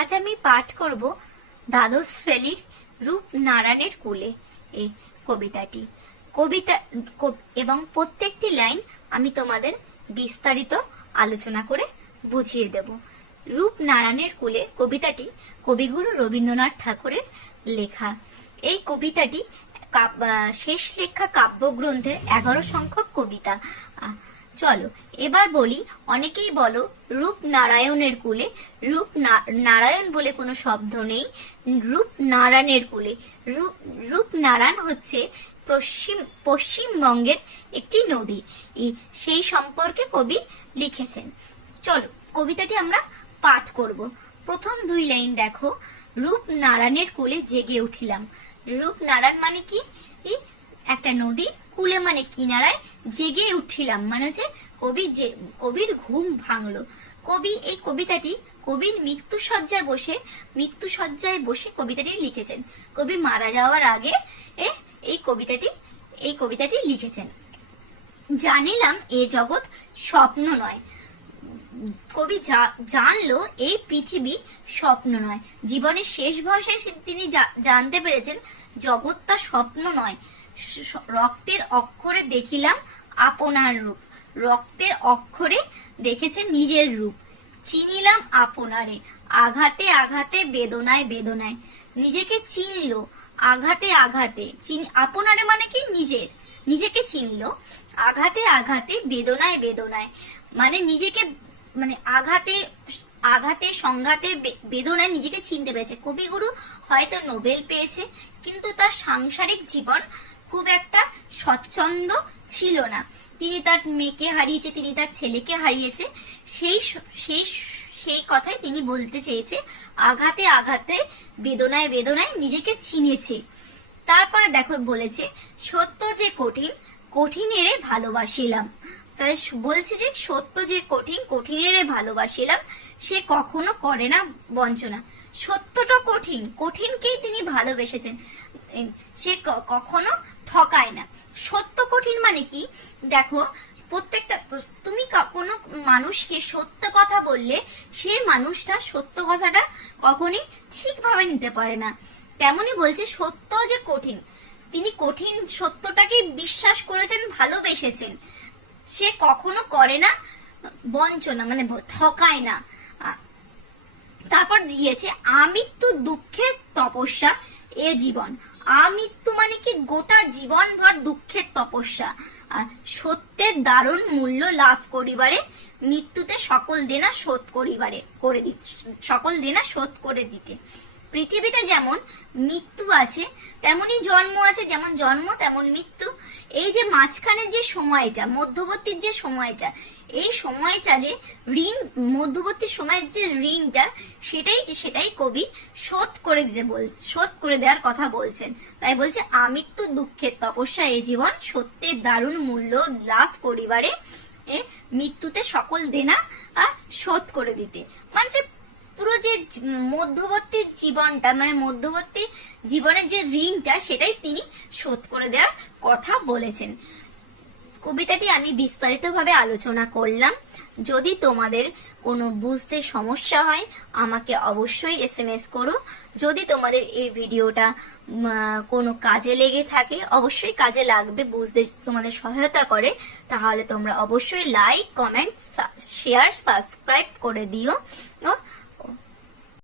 আজ আমি পাঠ করব দ্বাদশ শ্রেণীর রূপনারায়ণের কুলে এই কবিতাটি। এবং প্রত্যেকটি লাইন আমি তোমাদের বিস্তারিত আলোচনা করে বুঝিয়ে দেব। রূপনারায়ণের কুলে কবিতাটি কবিগুরু রবীন্দ্রনাথ ঠাকুরের লেখা। এই কবিতাটি শেষ লেখা কাব্যগ্রন্থের 11 সংখ্যক কবিতা। চলো এবার বলি, অনেকেই বলো রূপনারায়ণের কুলে। নারায়ণ বলে কোনো শব্দ নেই, রূপনারায়ণের কুলে। রূপনারায়ণ হচ্ছে পশ্চিমবঙ্গের একটি নদী, সেই সম্পর্কে কবি লিখেছেন। চলো কবিতাটি আমরা পাঠ করব। প্রথম 2 লাইন দেখো, রূপনারায়ণের কুলে জেগে উঠিলাম। রূপনারায়ণ মানে কি? একটা নদী, কুলে মানে কিনারায়, জেগে উঠিলাম মানে হচ্ছে কবির ঘুম ভাঙলো। কবি এই কবিতাটি কবির মৃত্যুসজ্জায় বসে কবিতাটি লিখেছেন। কবি মারা যাওয়ার আগে এই কবিতাটি লিখেছেন। জানিলাম এ জগৎ স্বপ্ন নয়। কবি জানলো এই পৃথিবী স্বপ্ন নয়। জীবনের শেষ বয়সে তিনি জানতে পেরেছেন জগৎটা স্বপ্ন নয়। রক্তের অক্ষরে দেখিলাম আপনার রূপ। রক্তের অক্ষরে দেখেছেন নিজের রূপ। চিনিলাম আপনারে আঘাতে আঘাতে বেদনায় বেদনায়। নিজেকে চিনল আঘাতে আঘাতে। আপনারে মানে কি? নিজেকে চিনল আঘাতে আঘাতে বেদনায় বেদনায়। মানে নিজেকে আঘাতে সংঘাতে বেদনায় নিজেকে চিনতে পেরেছে। কবিগুরু হয়তো নোবেল পেয়েছে, কিন্তু তার সাংসারিক জীবন খুব একটা স্বচ্ছন্দ ছিল না। তিনি তার মেয়েকে হারিয়েছে, তিনি তার ছেলেকে হারিয়েছে। সেই কথাই তিনি বলতে চেয়েছে, আঘাতে আঘাতে বেদনায় বেদনায় নিজেকে চিনেছে। তারপরে দেখো বলেছে, সত্য যে কঠিন কঠিনেরে ভালোবাসিলাম। তাহলে বলছে যে সত্য যে কঠিন কঠিনেরে ভালোবাসিলাম। সে কখনো করে না বঞ্চনা। সত্যটা কঠিন, কঠিনকেই তিনি ভালোবেসেছেন। সে কখনো ঠকায় না। সত্য কঠিন মানে কি? দেখো, তুমি কোনো মানুষকে সত্য কথা বললে সেই মানুষটা সত্য কথাটা কখনই ঠিকভাবে নিতে পারে না। তেমনি বলছে সত্য যে কঠিন, তিনি কঠিন সত্যটাকে বিশ্বাস করেছেন, ভালোবেসেছেন। সে কখনো করে না বঞ্চনা, মানে ঠকায় না। তারপর দিয়েছে, আমৃত্যু দুঃখের তপস্যা এ জীবন। আমৃত্যু মানে কি? গোটা জীবন ভর দুঃখের তপস্যা। সত্যের দারুণ মূল্য লাভ করিবারে মৃত্যুতে সকল দেনা শোধ করে দিতে। পৃথিবীতে যেমন মৃত্যু আছে তেমনি জন্ম আছে, যেমন জন্ম তেমন মৃত্যু। এই যে মাঝখানের যে সময়টা, মধ্যবর্তীর যে সময়টা, এই সময়টা যে ঋণ, মধ্যবর্তী সময়ের যে ঋণটা, সেটাই কবি শোধ করে দেওয়ার কথা বলছেন। তাই বলছে, আমৃত্যু দুঃখের তপস্যা এ জীবন, সত্যের দারুণ মূল্য লাভ করিবারে মৃত্যুতে সকল দেনা শোধ করে দিতে। মানে পুরো যে মধ্যবর্তী জীবনটা, মানে মধ্যবর্তী জীবনের যে ঋণটা, সেটাই তিনি শোধ করে দেওয়ার কথা বলেছেন। কবিতাটি আমি বিস্তারিতভাবে আলোচনা করলাম। যদি তোমাদের কোনো বুঝতে সমস্যা হয় আমাকে অবশ্যই SMS করো। যদি তোমাদের এই ভিডিওটা কোনো কাজে লেগে থাকে, অবশ্যই কাজে লাগবে, বুঝতে তোমাদের সহায়তা করে, তাহলে তোমরা অবশ্যই লাইক, কমেন্ট, শেয়ার, সাবস্ক্রাইব করে দিও।